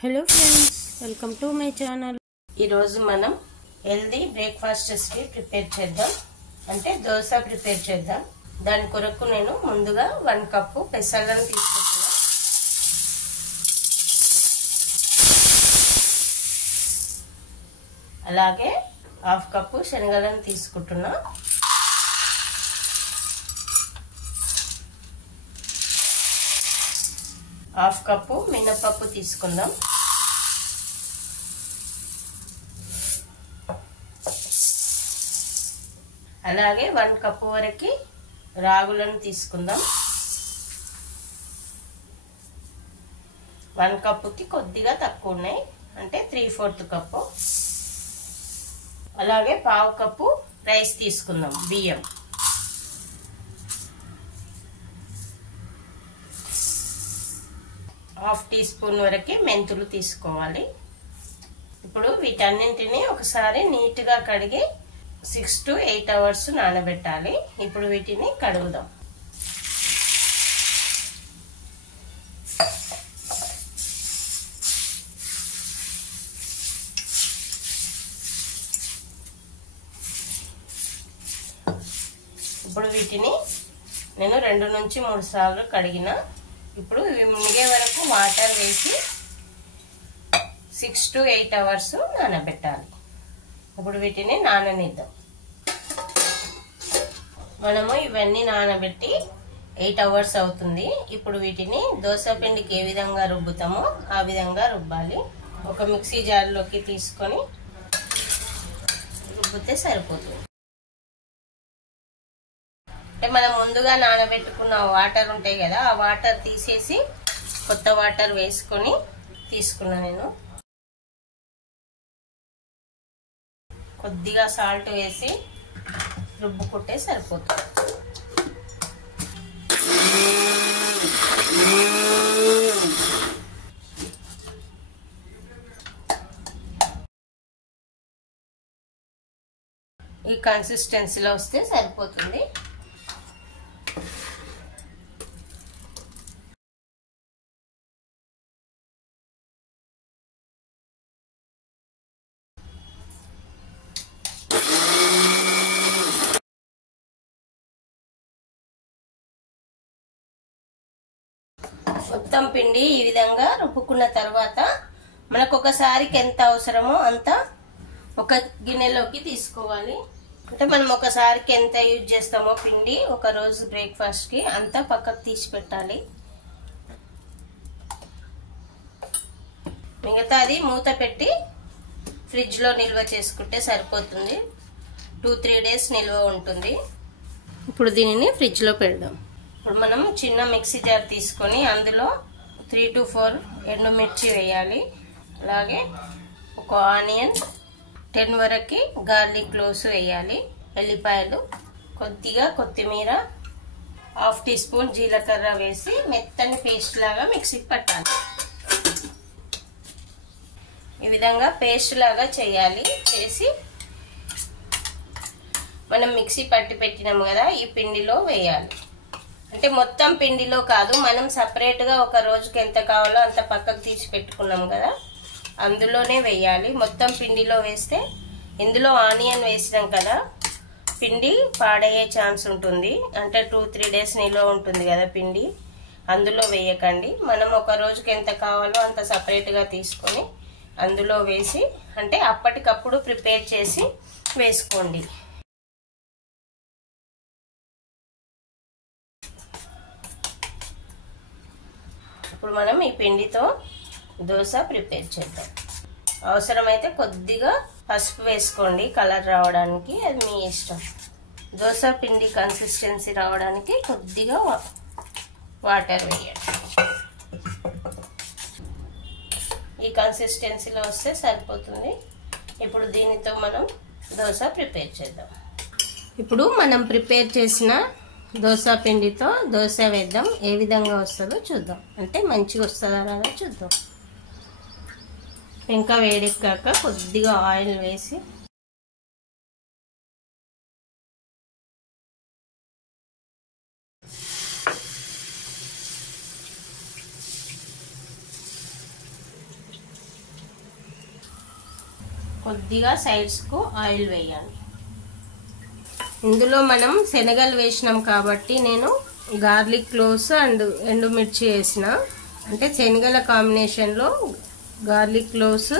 Hello friends, welcome to my channel. ఈరోజు మనం healthy breakfast recipe prepare చేద్దాం. అంటే దోశ ప్రిపేర్ చేద్దాం. దాని కొరకు నేను ముందుగా 1 కప్పు పెసలను తీసుకుంటున్నా. అలాగే 1/2 కప్పు శనగలను తీసుకుంటున్నా. హాఫ్ కప్పు మినపప్పు తీసుకుందాం. అలాగే 1 కప్పు వరకు రాగులను తీసుకుందాం. 1 కప్పుకి కొద్దిగా తక్కువ ఉన్నాయి, అంటే 3/4 కప్పు. అలాగే 1/2 కప్పు రైస్ తీసుకుందాం, బియ్యం. హాఫ్ టీ స్పూన్ వరకు మెంతులు తీసుకోవాలి. ఇప్పుడు వీటన్నింటినీ ఒకసారి నీట్గా కడిగి 6 to 8 అవర్స్ నానబెట్టాలి. ఇప్పుడు వీటిని కడుగుదాం. ఇప్పుడు వీటిని నేను 2 నుంచి 3 సార్లు కడిగిన. ఇప్పుడు ఇవి మునిగే వరకు వాటర్ వేసి 6 to 8 అవర్స్ నానబెట్టాలి. ఇప్పుడు వీటిని నాననిద్దాం. మనము ఇవన్నీ నానబెట్టి 8 అవర్స్ అవుతుంది. ఇప్పుడు వీటిని దోశ పిండికి ఏ విధంగా రుబ్బుతామో ఆ విధంగా రుబ్బాలి. ఒక మిక్సీ జార్లోకి తీసుకొని రుబ్బితే సరిపోతుంది. అంటే మనం ముందుగా నానబెట్టుకున్న వాటర్ ఉంటాయి కదా, ఆ వాటర్ తీసేసి కొత్త వాటర్ వేసుకొని తీసుకున్నా. నేను కొద్దిగా సాల్ట్ వేసి రుబ్బుకుంటే సరిపోతుంది. ఈ కన్సిస్టెన్సీలో వస్తే సరిపోతుంది. మొత్తం పిండి ఈ విధంగా రుబ్బుకున్న తర్వాత మనకు ఒకసారికి ఎంత అవసరమో అంత ఒక గిన్నెలోకి తీసుకోవాలి. అంటే మనం ఒకసారికి ఎంత యూజ్ చేస్తామో పిండి ఒక రోజు బ్రేక్ఫాస్ట్ కి అంతా పక్కకు తీసి పెట్టాలి. మిగతాది మూత పెట్టి ఫ్రిడ్జ్ లో నిల్వ చేసుకుంటే సరిపోతుంది. 2-3 డేస్ నిల్వ ఉంటుంది. ఇప్పుడు దీనిని ఫ్రిడ్జ్ లో పెడదాం. ఇప్పుడు మనం చిన్న మిక్సీ జార్ తీసుకొని అందులో 3 to 4 ఎండుమిర్చి వేయాలి. అలాగే ఒక ఆనియన్, 10 వరకు గార్లిక్ క్లోవ్స్ వేయాలి. ఎల్లిపాయలు, కొద్దిగా కొత్తిమీర, 1/2 టీ స్పూన్ జీలకర్ర వేసి మెత్తని పేస్ట్ లాగా మిక్సీకి పట్టాలి. ఈ విధంగా పేస్ట్ లాగా చేయాలి. చేసి మనం మిక్సీ పట్టి పెట్టినాము కదా, ఈ పిండిలో వేయాలి. అంటే మొత్తం పిండిలో కాదు, మనం సపరేట్ గా ఒక రోజుకి ఎంత కావాలో అంత పక్కకు తీసి పెట్టుకున్నాం కదా, అందులోనే వేయాలి. మొత్తం పిండిలో వేస్తే ఇందులో ఆనియన్ వేసినాం కదా, పిండి పాడయ్యే ఛాన్స్ ఉంటుంది. అంటే 2-3 డేస్ నిల్వ ఉంటుంది కదా పిండి, అందులో వేయకండి. మనం ఒక రోజుకి ఎంత కావాలో అంత సపరేట్ గా తీసుకొని అందులో వేసి, అంటే అప్పటికప్పుడు ప్రిపేర్ చేసి వేసుకోండి. ఇప్పుడు మనం ఈ పిండితో దోశ ప్రిపేర్ చేద్దాం. అవసరమైతే కొద్దిగా పసుపు వేసుకోండి కలర్ రావడానికి, అది మీ ఇష్టం. దోశ పిండి కన్సిస్టెన్సీ రావడానికి కొద్దిగా వాటర్ వేయండి. ఈ కన్సిస్టెన్సీలో వస్తే సరిపోతుంది. ఇప్పుడు దీనితో మనం దోశ ప్రిపేర్ చేద్దాం. ఇప్పుడు మనం ప్రిపేర్ చేసిన దోశ పిండితో దోశ వేద్దాం. ఏ విధంగా వస్తుందో చూద్దాం. అంటే మంచిగా వస్తుందా రాదో చూద్దాం. ఇంకా వేడెక్కాక కొద్దిగా ఆయిల్ వేసి కొద్దిగా సైడ్స్కు ఆయిల్ వేయాలి. ఇందులో మనం శనగలు వేసినాం కాబట్టి నేను గార్లిక్ క్లోవ్స్ అండ్ ఎండుమిర్చి వేసిన. అంటే శనగల కాంబినేషన్లో గార్లిక్ క్లోవ్స్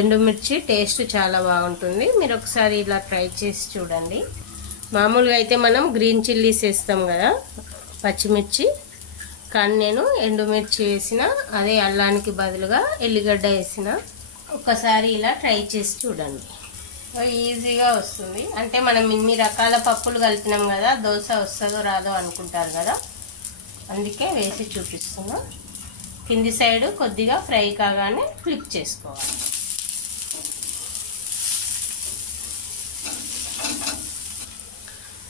ఎండుమిర్చి టేస్ట్ చాలా బాగుంటుంది. మీరు ఒకసారి ఇలా ట్రై చేసి చూడండి. మామూలుగా అయితే మనం గ్రీన్ చిల్లీస్ వేస్తాం కదా, పచ్చిమిర్చి, కానీ నేను ఎండుమిర్చి వేసిన. అదే అల్లానికి బదులుగా ఎల్లిగడ్డ వేసిన. ఒకసారి ఇలా ట్రై చేసి చూడండి, ఈజీగా వస్తుంది. అంటే మనం ఇన్ని రకాల పప్పులు కలిపినాం కదా, దోశ వస్తుందో రాదో అనుకుంటారు కదా, అందుకే వేసి చూపిస్తున్నా. కింది సైడ్ కొద్దిగా ఫ్రై కాగానే ఫ్లిప్ చేసుకోవాలి.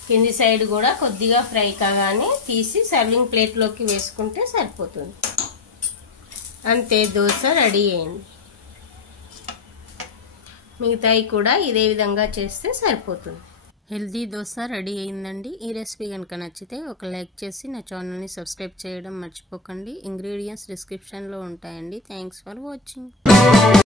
కింది సైడ్ కూడా కొద్దిగా ఫ్రై కాగానే తీసి సర్వింగ్ ప్లేట్లోకి వేసుకుంటే సరిపోతుంది. అంతే, దోశ రెడీ అయింది. మిగతాయి కూడా ఇదే విధంగా చేస్తే సరిపోతుంది. హెల్దీ దోశ రెడీ అయిందండి. ఈ రెసిపీ కనుక నచ్చితే ఒక లైక్ చేసి నా ఛానల్ని సబ్స్క్రైబ్ చేయడం మర్చిపోకండి. ఇంగ్రీడియంట్స్ డిస్క్రిప్షన్లో ఉంటాయండి. Thanks for watching.